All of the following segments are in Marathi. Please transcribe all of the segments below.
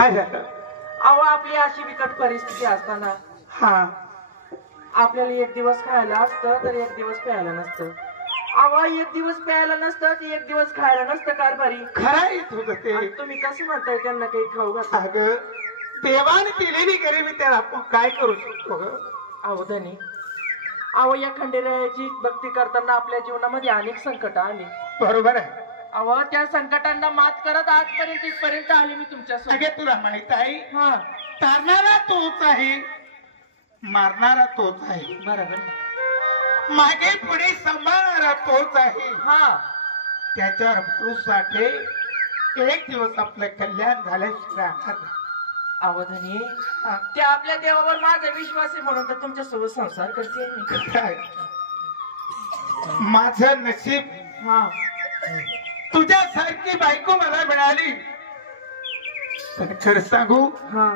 काय झालं? अहो आपली अशी बिकट परिस्थिती असताना हा आपल्याला एक दिवस खायला असतं तर एक दिवस प्यायला नसतं. अहो एक दिवस प्यायला नसतं तर एक दिवस खायला नसतं. कारभारी खरं तुझं ते. आणि तुम्ही कसं म्हणताय त्यांना काही खाऊ घातलं? अगं देवाने दिलेली गरिबी त्याला आपण काय करू शकतो ग? अहो धनी, अहो या खंडेरायाची भक्ती करताना आपल्या जीवनामध्ये अनेक संकट आली. बरोबर आहे. अहो त्या संकटांना मात करत आजपर्यंत इथपर्यंत आले मी तुमच्यासोबत. अगे तुला माहित आहे, हा तारणारा तोच आहे, मारणारा तोच आहे, बरोबर. मागे पुढे सांभाळणारा तोच आहे. हा त्याच्यावर भरोसाठे एक दिवस आपलं कल्याण झाल्याशिवाय राहणार नाही. अहो धनी, त्या आपल्या देवावर माझा विश्वास आहे म्हणून तर तुमच्यासोबत संसार करते मी. काय माझं नशीब, हा तुझ्यासारखी बायको मला मिळाली. पण खरं सांगू, हा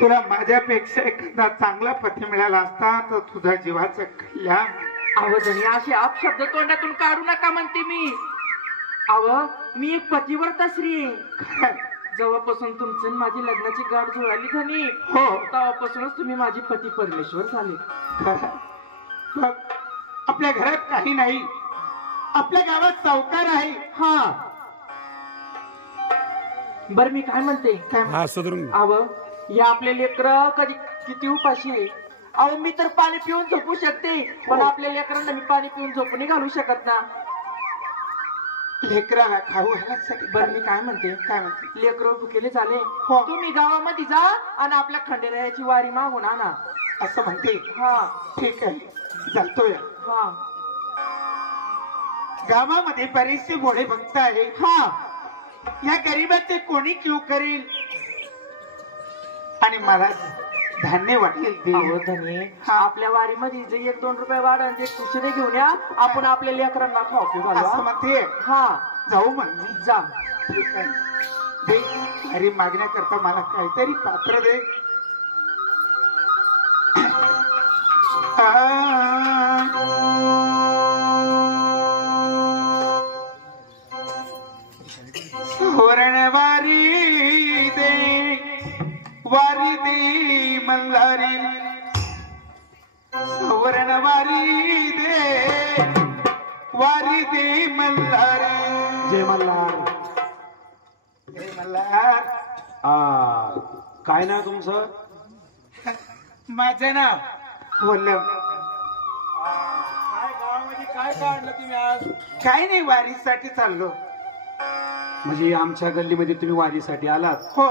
तुला माझ्यापेक्षा एखादा चांगला पती मिळाला असता तर तुझ्या जीवाचं कल्याण. अहो धनी, असे अपशब्द तोंडातून काढू नका म्हणते मी. अहो मी एक पतिव्रता स्त्री आहे. काय? जेव्हापासून तुमचं आणि माझी लग्नाची गाठ जुळाली धनी, हो तेव्हापासूनच तुम्ही माझी पती परमेश्वर झाले. खरं. बघ, आपल्या घरात काही नाही, आपल्या गावात सावकार आहे. हा बर मी काय म्हणते, अहो या आपले लेकर कधी किती उपाशी आहे. अहो मी तर पाणी पिऊन झोपू शकते, पण आपल्या लेकरांना मी पाणी पिऊन झोपू नाही घालू शकत ना. लेकराला खाऊ घालण्यासाठी. बरं मी काय म्हणते, काय म्हणते? लेकर भुकेले झाले, हो. तुम्ही गावामध्ये जा आणि आपल्या खंडेरायाची वारी मागून आणा. असं म्हणते. हा ठीक आहे, जातोय. हा गावामध्ये बरेचसे मोठे भक्त आहे. हा या गरिबाचे कोणी क्यू करेल आणि मला धान्य वाटेल. अहो धनी, आपल्या वारीमध्ये जे 1-2 रुपये वाढ कुशने घेऊन या, आपण आपल्या लेकरांना खाऊ पिऊ असं घालू. म्हणते. हा जाऊ मग मी. जा. ठीक आहे, दे. वारी मागण्याकरता मला काहीतरी पात्र दे. वारी दे, वारी दे मल्हारी, सवर्ण वारी दे, वारी दे मल्हारी. जय मल्हार. जय मल्हार. काय नाव तुमचं? माझं नाव वल्लभ. काय गावामध्ये काय काढलं तुम्ही आज? काय नाही, वारीसाठी चाललो. म्हणजे आमच्या गल्लीमध्ये तुम्ही वारीसाठी आलात? हो.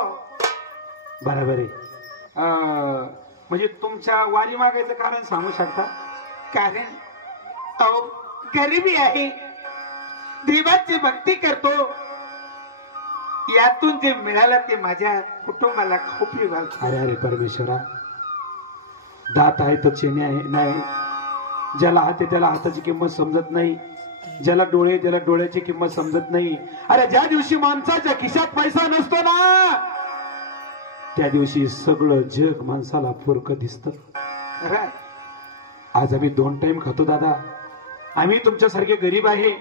बरोबर आहे. म्हणजे तुमच्या वारी मागायचं कारण सांगू शकता? कारण अहो गरिबी आहे, देवाची भक्ती करतो, यातून जे मिळालं ते माझ्या कुटुंबाला खाऊ पिऊ घालतो. अरे अरे परमेश्वरा, दात आहे तर चेने आहे नाही. ज्याला हात आहे त्याला हाताची किंमत समजत नाही, ज्याला डोळे त्याला डोळ्याची किंमत समजत नाही. अरे ज्या दिवशी माणसाच्या खिशात पैसा नसतो ना, त्या दिवशी सगळं जग माणसाला फुरकं दिसतं. आज आम्ही 2 टाइम खातो दादा. आम्ही तुमच्यासारखे गरीब आहे,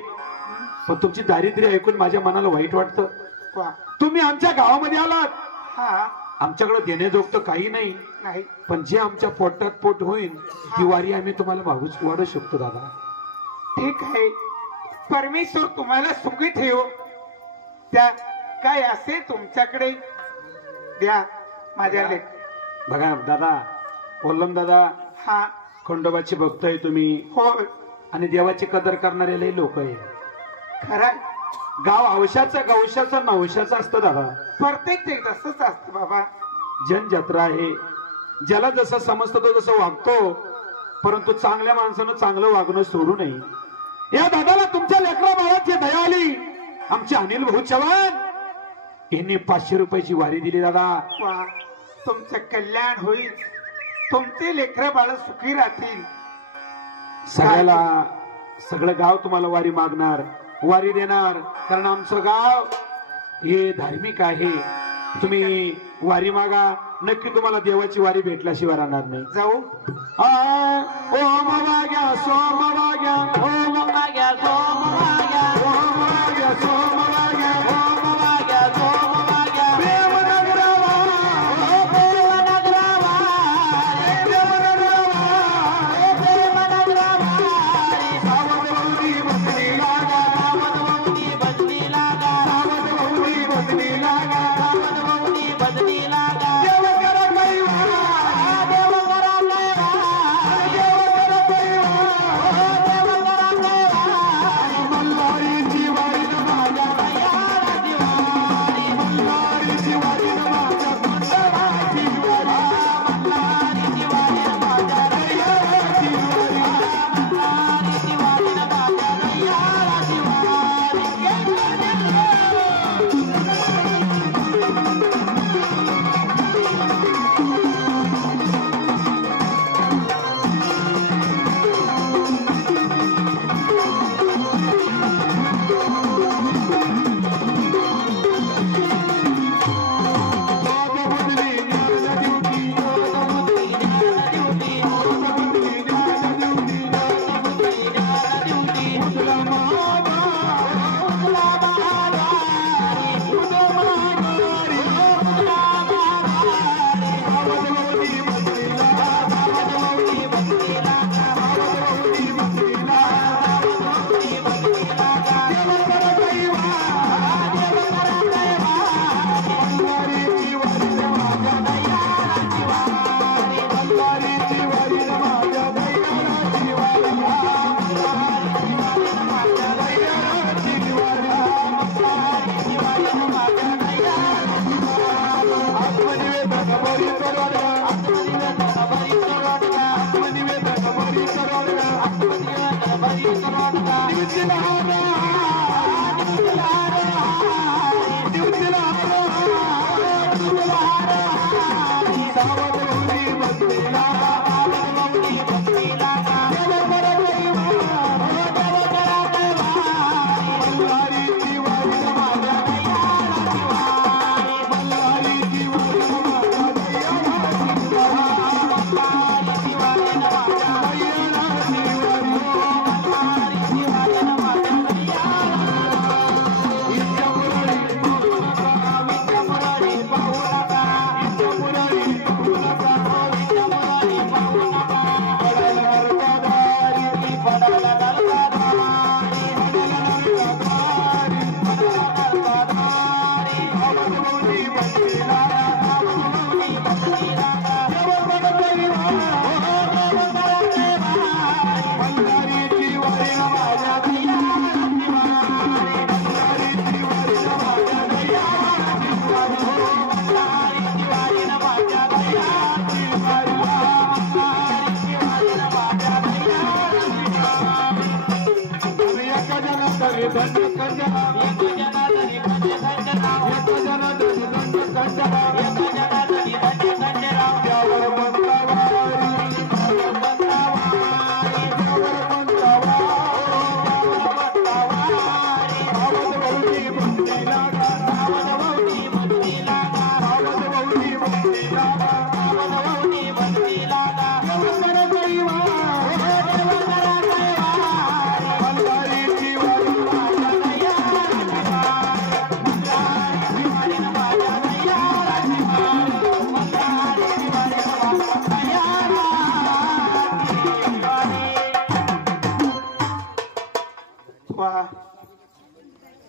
पण तुमची दारिद्र्य ऐकून माझ्या मनाला वाईट वाटतं. तुम्ही आमच्या गावामध्ये आलात. हा, आमच्याकडे देण्याजोगतं काही नाही, नाही, पण जे आमच्या पोटात पोट होईल ती वारी आम्ही तुम्हाला वाढू शकतो दादा. ठीक आहे, परमेश्वर तुम्हाला सुखी ठेव. त्या काय असे तुमच्याकडे द्या माझ्या लेख. बघा दादा, कोल्लम दादा, हा खंडोबाची भक्त आहे तुम्ही. हो. आणि देवाची कदर करणारे लई लोक आहे. खरं गाव हौशाचं गवशाचं नवशाचं असतं दादा. प्रत्येक ते तसंच असतं बाबा. जनजत्रा आहे, ज्याला जसं समजतं तो जसं वागतो, परंतु चांगल्या माणसानं चांगलं वागणं सोडू नये. या दादाला तुमच्या लेकरा बाळाची दया आली. आमचे अनिल भाऊ चव्हाण यांनी 500 रुपयाची वारी दिली दादा. वा, तुमचं कल्याण होईल, तुमचे लेकरं बाळ सुखी राहतील. सगळं गाव तुम्हाला वारी मागणार, वारी देणार, कारण आमचं गाव हे धार्मिक आहे. तुम्ही वारी मागा, नक्की तुम्हाला देवाची वारी भेटल्याशिवाय राहणार नाही. जाऊ. ओम वाग्या सोम वाग्या, ओम वाग्या सोम वाग्या, ओम वाग्या सोम वाग्या, ओम वाग्या सोम वाग्या, प्रेम नगरा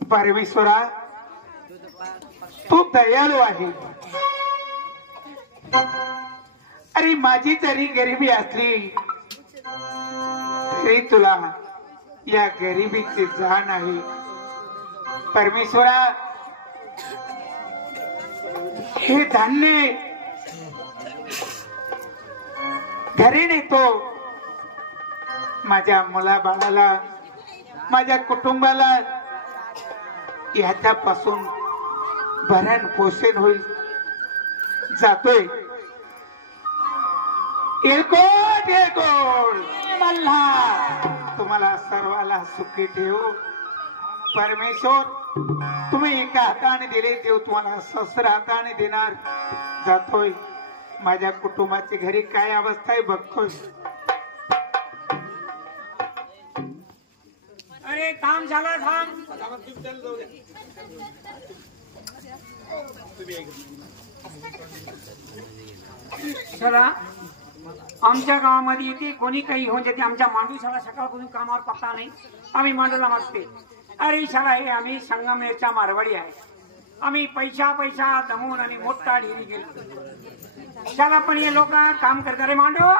परमेश्वरा तू दयाळू आहे. अरे माझी जरी गरिबी असली तरी तुला या गरिबीची जाण आहे. परमेश्वरा हे धान्य घरी नेतो माझ्या मुलाबाळाला माझ्या कुटुंबाला याच्यापासून भरण पोषण होईल. जातोय एलकोट मल्हार तुम्हाला सर्वाला सुखी ठेवू. परमेश्वर तुम्ही एका हाताने दिले देव तुम्हाला 6 हाताने देणार. जातोय माझ्या कुटुंबाची घरी काय अवस्था आहे बघतोय. अरे थांब झाला थांब. चला आमच्या गावामध्ये येते कोणी काही होऊन जाते. आमच्या मांडू शाळा सकाळपासून कामावर पत्ता नाही. आम्ही मांडूला मागते. अरे शाळा हे आम्ही संगमेरच्या मारवाडी आहे. आम्ही पैसा दमून आणि मोठा ढेरी गेलो. शाळा पण हे लोक काम करतात. रे मांडो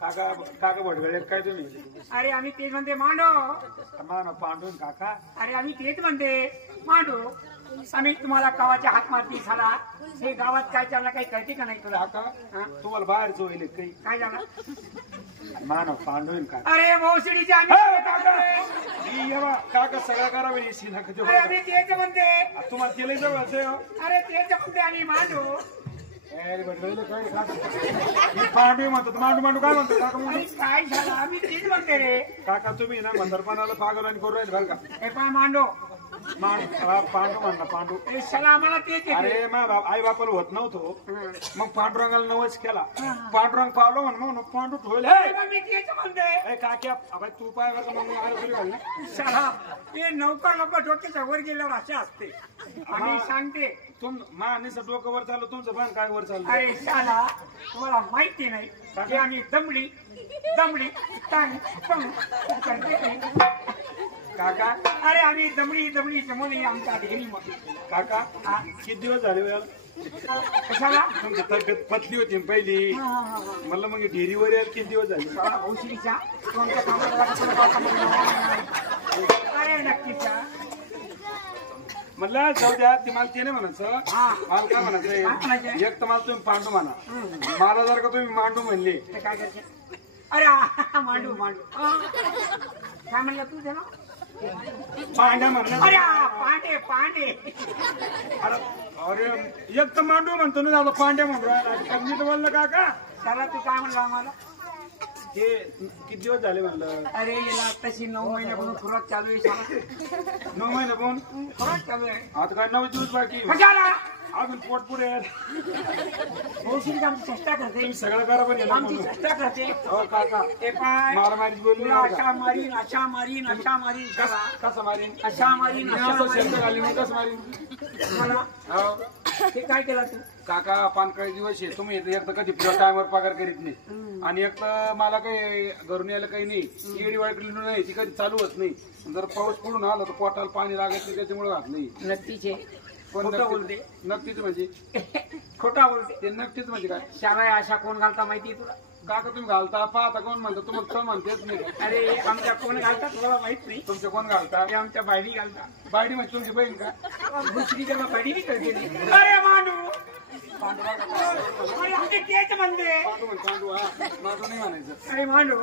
काका भडगड्यात काय तुम्ही? अरे आम्ही तेच म्हणते मांडो. पांडून काका अरे आम्ही तेच म्हणते मांडो. आम्ही तुम्हाला गावाच्या हात मारती साला. हे गावात काय चाललं काही कळते का नाही तुला? तुम्हाला बाहेर जोईल काही काय झालं? मानव पांडून काका. अरे भोसडीचे काका सगळा करावे. अरे आम्ही तेच म्हणते. तुम्हाला केलं जवळ. अरे तेच म्हणते आम्ही मांडो. पांडू म्हणतो. मांडू काय म्हणतो काका? काय झालं? आम्ही तेच म्हणते रे काका. तुम्ही ना मंदरपणाला पागल आणि करू राहील बरं का? हे पाय मांडो. पांडू म्हणला पांडू. शाला आम्हाला तेच. अरे आई बापाला होत नव्हतो मग पांडुरंगाला नवच केला. पांडुरंग पावलो म्हणून पांडू ठेवले. मी तेच म्हणते काक्या तू पाय शाला ते नौकर लोक डोक्याच्या वर गेल्यावर असे असते. आम्ही सांगते माणसं डोकं वर चाललं. तुमचं पण काय वर चाललं? अरे शाला तुम्हाला माहिती नाही की आम्ही दमडी करते काका. अरे आम्ही दमडी जमवली आमच्या ढेरीमध्ये. काका किती दिवस झाले कशाला? तुमची तब्येत पतली होती पहिली. मला मग डेअरीवर यायला किती दिवस झाले? औषधीच्या अरे नक्कीच म्हणलं जाऊ द्या ती मला ते नाही म्हणायचं हा. मला काय काय म्हणायचं म्हणायचं? एक तर मला तुम्ही पांडू म्हणा मला जर का तुम्ही मांडू म्हणले ते काय करते अरे मांडू मांडू काय म्हणलं तू त्याला पांड्या म्हणलं अरे पांडे पांडे अरे अरे एक तर मांडू म्हणतो ना आता पांड्या म्हणतो मी तर बोललं काका त्याला तू काय म्हणलं आम्हाला हे किती दिवस झाले म्हणलं अरे याला तशी 9 महिन्यापासून खुराक चालू आहे शाळा 9 महिने पण खुराक चालू आहे आता काय 9 दिवस बाकी कशाला अजून पोट पुढे औषधी आमची चेष्टा करते तुम्ही सगळं करा पण येणार आमची म्हणून. चेष्टा करते हो काका ते पाय मारामारीच बोलली तुला नाही का? अशा मारीन अशा मारीन अशा मारीन शाळा कसं मारीन अशा मारीन मी अशा असं शब्द मारीन घाली मी कसं मारीन मला हो ते काय केलं तू काका पानकळी दिवस आहे तुम्ही एक तर कधी टायमर पगार करीत नाही आणि एक तर मला काही घरून यायला काही नाही येडी वाईकली नाही ती कधी चालू होत नाही जर पाऊस पडून आला तर पोटाला पाणी लागत नाही त्याच्यामुळे घात नाही नक्कीच आहे पण खोटं बोलते नक्कीच म्हणजे खोटा बोलते ते नक्कीच म्हणजे काय शाळा अशा कोण घालता माहिती तुला काका तुम्ही घालता पाहता कोण म्हणता तुम्हाला कोण म्हणतेच नाही का? अरे आमच्या कोण घालतात मला माहित नाही तुमचे कोण घालता ते आमच्या बायडी घालतात बायडी म्हणजे तुमची बहीण का दुसरी जरा बायडी बी करते ती. अरे मांडू अरे आमचे तेच म्हणते पांडू म्हणजे पांडू हा मांडू नाही म्हणायचं अरे मांडू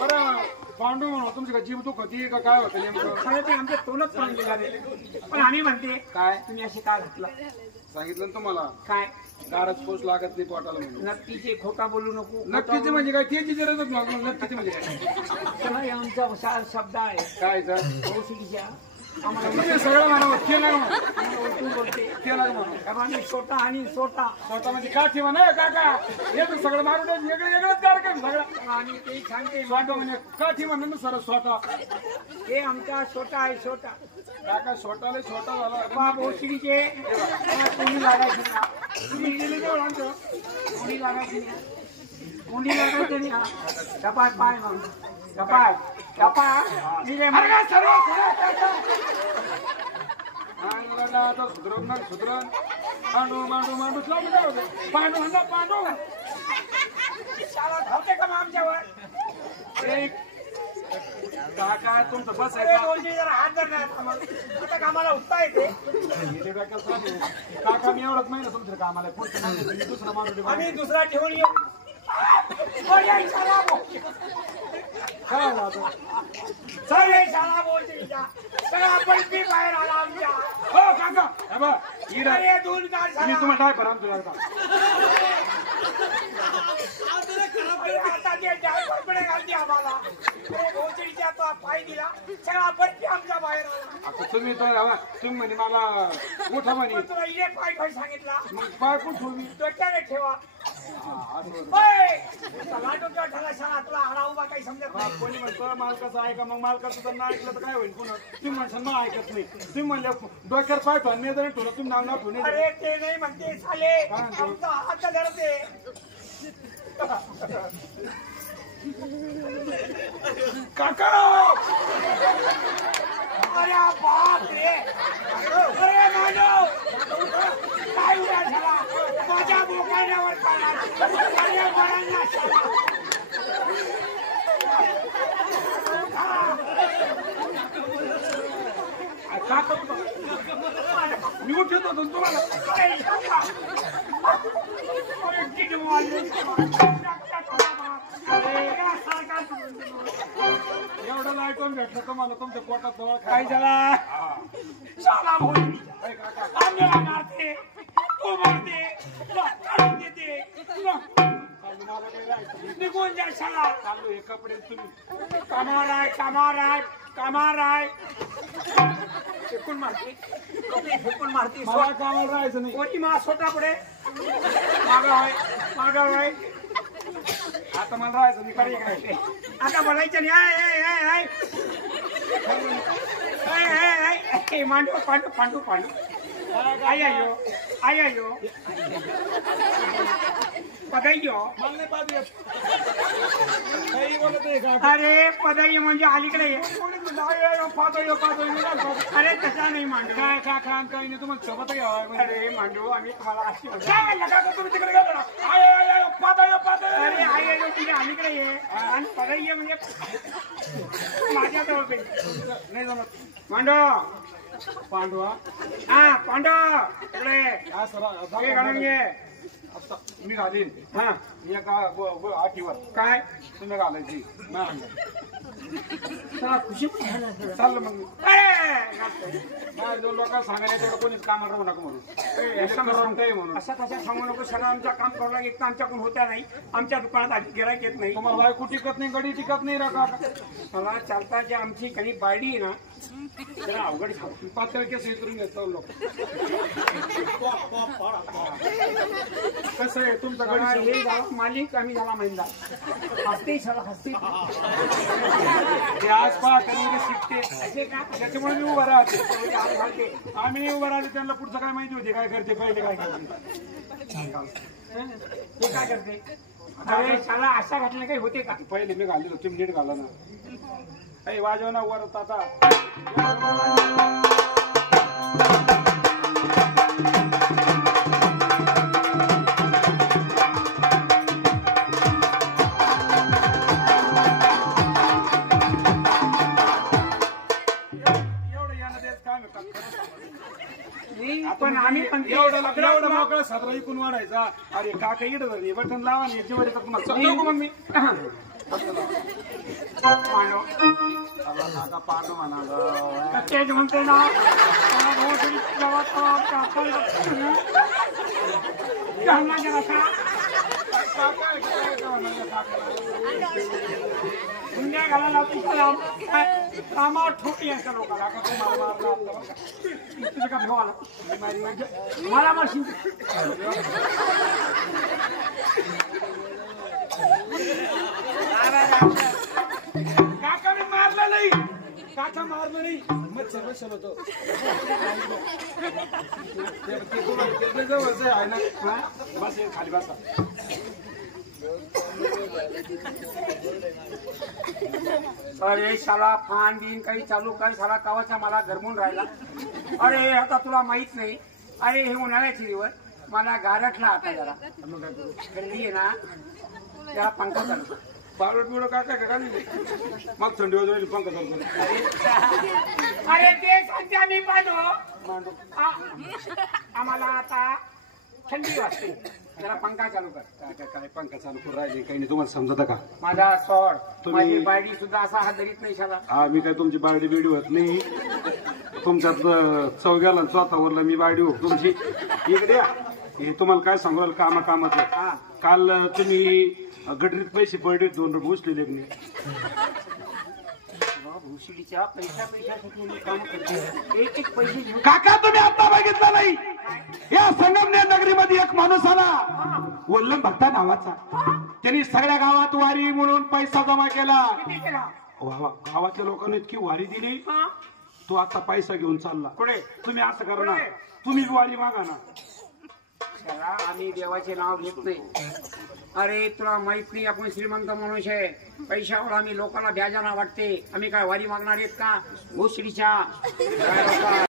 बरं पांडू म्हणून तुमची का जीव दुखती का काय होतं नेमकं खरं ते आमच्या तोंडच पडून गेले पण आम्ही म्हणते काय तुम्ही असे काय घातला सांगितलं ना तुम्हाला काय गारच पोच लागत नाही पोटाला म्हणून नक्कीचे खोटा बोलू नको नक्कीच म्हणजे काय त्याची गरजच लागली नक्कीच म्हणजे काय चला, हे आमचा शब्द आहे काय सर औषधीच्या आम्हाला तुम्ही सगळं म्हणा ते लागा म्हणा उलटून बोलते ते लागा म्हणा कारण आम्ही स्वतः आणि स्वतः स्वतः म्हणजे का ठेवा ना काका हे तर सगळं मारून वेगळं वेगळंच कार्यक्रम सगळं आणि ते सांगते स्वतः म्हणजे का ठेवा ना सर स्वतः हे आमचा स्वतः आहे स्वतः काका स्वतःला स्वतः झाला बाप औषधीचे कोणी लागायची ना तुम्ही गेले जवळ आमचं कोणी लागायची नाही कोणी लागायचं नाही हा कपाळ पाय मग कपाळ कपाळ आता सुधरव ना सुधरण पांडू मांडू मांडू पांडू म्हणा पांडू शाळा धावते का मग आमच्यावर एक काका तुमचं बस अरे बोलजी जरा हात धरणार आता कामाला उठता येते काका मी एवढंच महिना तुमच्या कामाला पुढचं माणूस दुसरा माणूस आम्ही दुसरा ठेवून येऊ अरे शाळा बोलते काय झालं आता सगळे शाळा बोलते सगळा पैसे बाहेर आला आमच्या हो काका हे बघ, इकडं. अरे दोन कार मी झाला तुम्हाला काय करा तुला आता आता ते डायपर कडे घालते आम्हाला भोसडीच्या तो पाय दिला सगळा बर्फी आमच्या बाहेर आला आता तुम्ही तर हवा तुम्ही म्हणे मला उठा म्हणे पण तुला इथे पाय ठेवायला सांगितला मग पाय कुठून मी डोक्याने ठेवा डोक्यावर ठेवला शाळा तुला हाडा उभा काही समजत नाही कोणी म्हणतो मालकाचं ऐका मग मालकाचं तर नाही ऐकलं तर काय होईल पुन्हा तुम्ही म्हणशाल ना ऐकत नाही तुम्ही म्हणले डोक्यावर पाय ठेवणे जरी ठेवलं तुम्ही नाव ठेवणे अरे ते नाही म्हणते झाले आमचा हात धरते काका अरे बाप रे अरे मानव काय उड्या झाला माझ्या बोकायल्यावर काढला अरे बरांना शाळा का करतो निघून ठेवतो तुम्हाला अरे शाळा अरे किती मारले एवढं ऐकून भेटलं तुम्हाला तुमच्या पोटात जवळ काय झाला शाळा बोलली आम्हाला मारते तू मारते काढून देते निघून जा शाळा चालू हे कपडे तुम्ही कामार आहे कामार आहे कामार आहे फेकून मारते कपडे फेकून मारते मला कामाला राहायचं नाही कोणी मा स्वतः पुढे मागं आहे मागं आहे आता मला राहायचं नाही खरी काय आता बोलायचं नाही आय मांडू पांडू पांडू पांडू आई आयो पदाई मला नाही पाहत येत. काही बोलत आहे का अरे पदाई म्हणजे अलीकडे ये. अरे तसा नाही मांडू काय का काम काही नाही तुम्हाला सोबत घ्यावा अरे मांडू आम्ही तुम्हाला अशी म्हणतो. काय लगा का तुम्ही तिकडे गेला अरे आई म्हणजे अलीकडे ये आणि पदाई म्हणजे माझ्या जवळ नाही जमत मांडो पांडवा हा पांडव इकडे हा सरा हे घालून घे. मी घालीन हा एका आटीवर काय तुम्ही घालायची चला खुशी पण झालं सगळं. चाललं मग अरे, घालतोय. नाही दोन लोकांना सांगायला तेवढं कोणीच कामाला राहू नका म्हणून असं कसं सांगू नको सगळं आमचं काम करू लागेल आमच्याकडून होत्या नाही आमच्या दुकानात आधी गिरायक येत नाही तुम्हाला बायको टिकत नाही गडी टिकत नाही राखा मला चालता जे आमची काही बायडी आहे ना त्याला अवघड झालं. पातळ केस उतरून घेतो लोक कसं आहे तुमचं गडी हे झालं मालिक आम्ही झाला महिंदा हसते सगळं हसते ते आज पहा त्यांनी शिकते असे का त्याच्यामुळे मी उभा राहते हात घालते. आम्ही नाही उभा राहते त्यांना पुढचं काय माहिती होते काय करते पहिले काय करते हे काय करते अरे शाला अशा घटना काही होते का पहिले मी घालले तुम्ही नीट घाला ना काही वाजव ना वर आता पण आम्ही पण ते एवढं मोकळा साधरा इकून वाढायचा अरे काका इड धरली बटन लावा आणि याची वर तुम्हाला मग मी मांडव. काका पाहतो म्हणा तेच म्हणते ना त्याला बहुत गावात आपण घालना जरा सा. गुंड्या घालायला लावतो सलाम. कामावर ठोकी आहे लोकांना तुझं का भेवाला मला मशीन काका मी मारलं नाही काका मारलं नाही मच्छर बसल होतो जवळच आहे ना बस खाली बसा अरे शाला फान बिन काही चालू कर साला कावाचा मला गरमून राहिला. अरे आता तुला माहित नाही अरे हे उन्हाळ्याचे दिवस मला गारठला आता जरा थंडी आहे ना त्याला पंखा चालू बावळट बिवळ काका का नाही मग थंडी होईल पंखा चालू अरे ते सांगते आम्ही पाहतो आम्हाला आता थंडी वाजते जरा पंखा चालू कर काय पंखा चालू करून राहिले काही नाही तुम्हाला समजत का माझा सॉड तुम्ही- माझी बायडी सुद्धा असा हात धरीत नाही शाला. हा मी काय तुमची बारडी बिडी होत नाही तुमच्यात चौघ्याला स्वतःवरला मी बारडी हो तुमची इकडे या. हे तुम्हाला काय सांगू राहिलं कामाचं काल तुम्ही गटरीत पैसे पडले 2 रुपये उचलेले की नाही भुसडीच्या पैशासाठी काम करते एक एक पैसे घेऊन काका तुम्ही आता बघितलं नाही या संगमनेर नगरीमध्ये एक माणूस आला वल्लभ भक्ता नावाचा त्यांनी सगळ्या गावात वारी म्हणून पैसा जमा केला किती केला वा गावातल्या लोकांनी इतकी वारी दिली हा? तो आता पैसा घेऊन चालला कुठे तुम्ही असं करा ना तुम्ही वारी मागा ना त्याला आम्ही देवाचे नाव घेत नाही. अरे तुला माहित नाही आपण श्रीमंत माणूस आहे पैशावर आम्ही लोकांना व्याजाना वाटते आम्ही काय वारी मागणार आहेत का भोसडीच्या